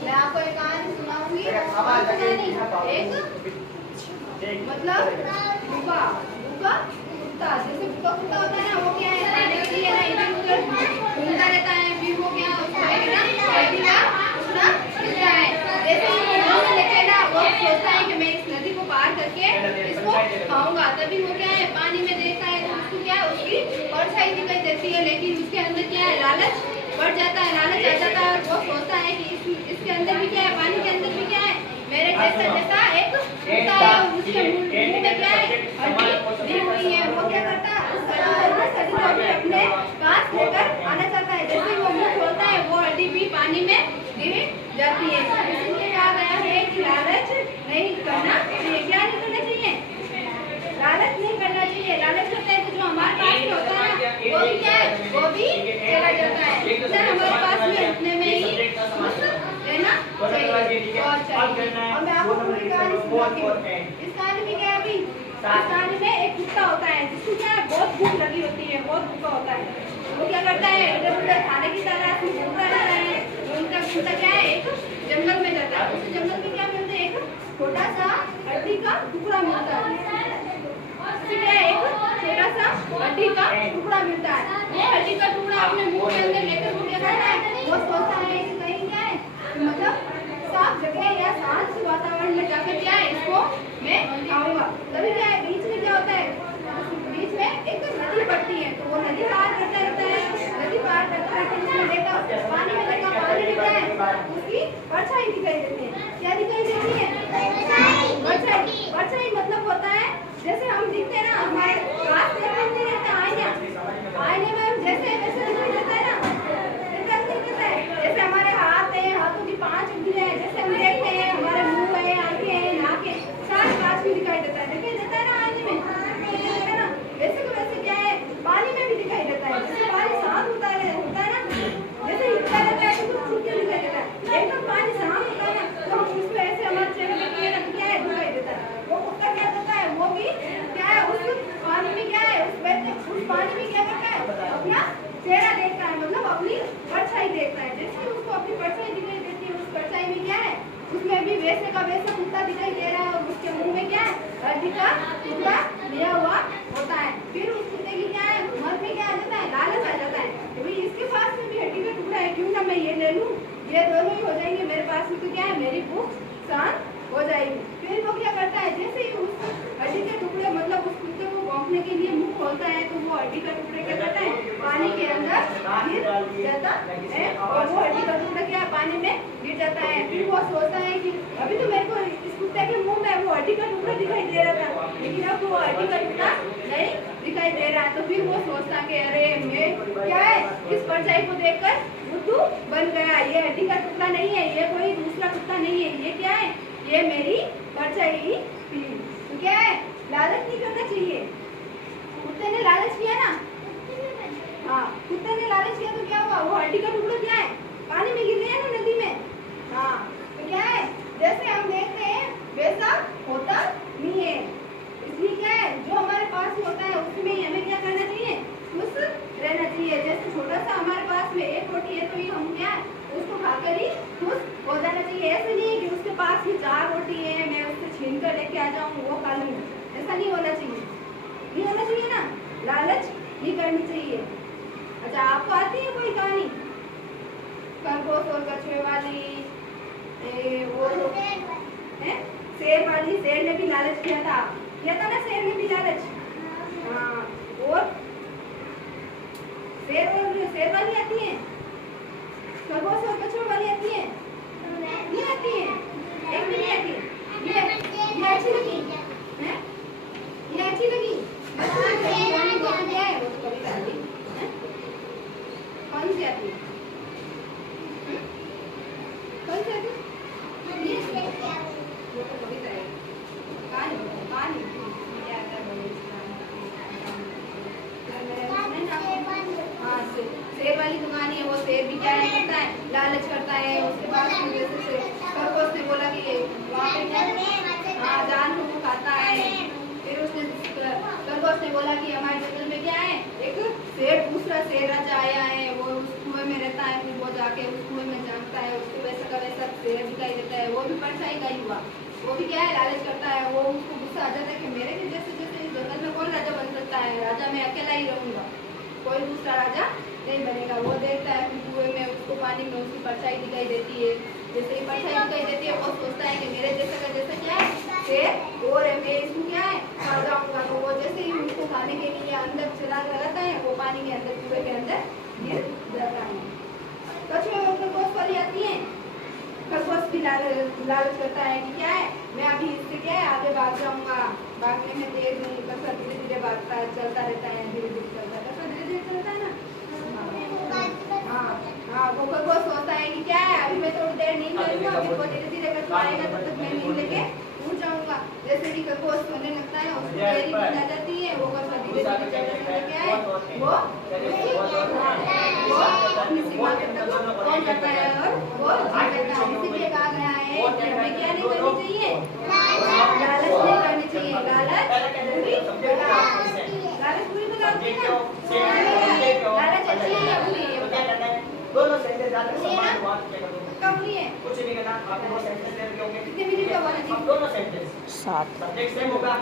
मैं आपको एक कहानी सुनाऊंगी। एक मतलब भूखा भूखा कुत्ता, जैसे भूखा कुत्ता होता है ना, वो क्या है खाने के लिए ना इधर उधर घूमता रहता है, फिर वो क्या उसको एक ना नदी का टुकड़ा मिलता है। जैसे ही वो घूमने लगे ना, वो सोचता है कि मैं इस नदी को पार करके इसको खाऊंगा। तभी वो क्या है पानी में देखता है तो उसको क्या है उसकी परछाई दिखाई देती है, लेकिन उसके अंदर क्या है लालच बढ़ जाता है, लालच आ जाता है और वो सोचता है कि इसके अंदर भी क्या है, पानी के अंदर भी क्या है मेरे जैसा जैसा एक कुत्ता है, उसके मुंह में क्या है हड्डी दी हुई है। वो क्या करता है उस हड्डी को भी अपने पास लेकर आना चाहता है। जैसे वो मुंह खोलता है वो हड्डी भी पानी में गिर जाती है। इसलिए कहा गया है कि लालच नहीं करना चाहिए। क्या नहीं करना चाहिए? लालच नहीं करना चाहिए। लालच करते हैं तो जो हमारे पास में होता है वो भी क्या है वो भी चला जाता है। सर हमारे पास में उतने में ही रहना चाहिए और मैं आपको पूरी कहानी सुनाती हूँ। इस कहानी में क्या है अभी, इस कहानी में एक कुत्ता होता है जिसको क्या है बहुत भूख लगी होती है, बहुत भूखा होता है। वो क्या करता है इधर उधर खाने की तलाश में घूमता रहता है। उनका कुत्ता क्या है एक जंगल में जाता है। उस जंगल में क्या मिलता है एक छोटा सा हड्डी का टुकड़ा मिलता है। क्या एक छोटा सा हड्डी का टुकड़ा मिलता है। वो हड्डी का टुकड़ा अपने मुंह के अंदर लेकर वो क्या करता है वो सोचता है कि कहीं क्या है मतलब साफ जगह या शांत वातावरण में जाकर क्या है इसको मैं खाऊंगा। तभी क्या है बीच में क्या होता है, बीच में एक नदी पड़ती है तो वो नदी पार करता रहता है। नदी पार करते करते उसमें देखा पानी में देखा पानी में क्या है उसकी परछाई दिखाई देती है। क्या दिखाई देती है? परछाई। परछाई मतलब होता है जैसे हम दिखते हैं ना हमारे पास में रहते आईना, आईने में जैसे वैसे दिखाई देता है ना, जैसे हमारे हाथ है, हाथों की 5 उंगलियां हैं, जैसे हम देखते हैं हमारे मुंह है, आंखें हैं, नाक है, सारे पास में दिखाई देता है। दिखाई देता है ना आईने में, है ना? वैसे तो वैसे क्या है पानी में भी दिखाई देता है। जैसे पानी शांत होता है ना, जैसे हिलता रहता है तो खुद के दिखाई देता है। एकदम पानी शांत होता है ना तो हम उसको ऐसे हमारे चेहरे पे क्या है दिखाई देता है। वो कुत्ता क्या करता है वो भी क्या है उस पानी में क्या है उस पानी में क्या करता है अपना चेहरा देखता है, मतलब अपनी परछाई देखता है। जैसे उसको अपनी परछाई दिखाई देती है, उस परछाई में क्या है उसमें भी वैसे का वैसा कुत्ता दिखाई दे रहा है और उसके मुंह में क्या है हड्डी का टुकड़ा लिया हुआ होता है। फिर उस कुत्ते की क्या है मन में क्या आ जाता है लालच आ जाता है कि भाई इसके पास में भी हड्डी का टुकड़ा है, क्यों ना मैं ये ले लूं, ये दोनों ही हो जाएंगे मेरे पास में, तो क्या है मेरी भूख शांत हो जाएगी। फिर वो क्या करता है जैसे ही उस हड्डी के टुकड़े मतलब उस कुत्ते को भौंकने के लिए मुंह खोलता है तो वो हड्डी का टुकड़ा क्या करता है पानी के अंदर गिर जाता है और वो हड्डी का टुकड़ा क्या पानी में गिर जाता है। फिर वो सोचता है कि अभी तो मेरे को इस कुत्ते के मुंह में वो हड्डी का टुकड़ा दिखाई दे रहा था, लेकिन अब वो हड्डी का टुकड़ा नहीं दिखाई दे रहा है। तो फिर वो सोचता कि अरे मैं क्या है इस परछाई को देखकर बुद्धू बन गया, ये हड्डी का टुकड़ा नहीं है, ये कोई दूसरा कुत्ता नहीं है, ये क्या है ये मेरी परछाई ही थी। तो क्या है लालच नहीं करना चाहिए। कुत्ते ने लालच किया ना, हाँ कुत्ते ने लालच किया तो क्या हुआ वो हड्डी का टुकड़ा क्या है पानी में गिर गया ना नदी में। हाँ तो क्या है जैसे हम देखते हैं वैसा होता नहीं है। इसलिए क्या है जो हमारे पास होता है उसमें ही हमें क्या करना चाहिए खुश रहना चाहिए। जैसे छोटा सा हमारे पास में एक रोटी है तो ये हम क्या उसको खाकर ही खुश हो जाना चाहिए। ऐसा नहीं है कि उसके पास ही 4 रोटी है मैं उससे छीन कर लेके आ जाऊँ वो खा लूँ, ऐसा नहीं होना चाहिए। नहीं होना चाहिए ना, लालच नहीं करनी चाहिए। अच्छा आपको आती है कोई कहानी खरगोश और कछुए वाली? वो है शेर वाली, शेर ने भी लालच किया था ना, शेर ने भी लालच। हाँ और शेर वाली आती है, खरगोश और कछुए वाली आती है। एक भी नहीं आती। ये अच्छी लगी हैं? ये अच्छी लगी? क्या है वो तो कविता आती है? कौन सी आती है? कौन सी आती है? ये वो तो कविता है। कहानी ये आता है बड़े हाँ शेर वाली दुकान है। वो शेर भी क्या करता है, लालच करता है। उसके बाद खरगोश ने बोला कि हाँ जानवर को खाता है। फिर उसने खरगोश ने बोला कि हमारे जंगल में क्या है, एक शेर, दूसरा शेर राजा आया है, वो उस कुएं में रहता है। फिर वो जाके उस कुएं में झांकता है, उसको वैसा का वैसा शेर दिखाई देता है। वो भी परछाई का ही हुआ। वो भी क्या है, लालच करता है। वो उसको गुस्सा आ जाता है कि मेरे भी जैसे जैसे इस जंगल में कौन राजा बन सकता है, राजा मैं अकेला ही रहूंगा, कोई दूसरा राजा नहीं बनेगा। वो देखता है फिर कुएं में, उसको पानी में उसकी परछाई दिखाई देती है। जैसे ही परछाई दिखाई देती है वो सोचता है कि मेरे जैसा का जैसा क्या है शेर और है, मैं इसको क्या है खा जाऊंगा। तो वो जैसे ही उसको खाने के लिए अंदर चला लगाता है, वो पानी के अंदर, कुएं के अंदर गिर जाता है। कछुए और खरगोश वाली आती है। खरगोश भी लालच करता है कि क्या है, मैं अभी इससे क्या है आगे भाग जाऊंगा, भागने में तेज नहीं। कछुआ धीरे धीरे भागता है, चलता रहता है, धीरे धीरे चलता है। कछुआ धीरे धीरे चलता है ना। हाँ वो खरगोश सोचता है कि क्या है, अभी मैं थोड़ी देर नींद करूंगा, फिर वो धीरे धीरे कछुआ आएगा, तब तक मैं नींद लेके उठ जाऊंगा। जैसे ही खरगोश सोने लगता है, उसको गहरी नींद आ जाती है। वो कछुआ धीरे धीरे चलते क्या है, वो अपनी सीमा तक पहुंच जाता है और वो इसीलिए कहा गया है कि हमें क्या नहीं करनी चाहिए, लालच नहीं करनी चाहिए। लालच बुरी बला होती है ना। लालच अच्छी है या बुरी है? दोनों सेंटेंस डाल के समान बात क्या कर दूंगा, कब बुरी है? कुछ नहीं करना। आपको वो सेंटेंस देने होंगे, कितने मिनट का बोला जी? अब दोनों सेंटेंस 7 सब्जेक्ट सेम होगा।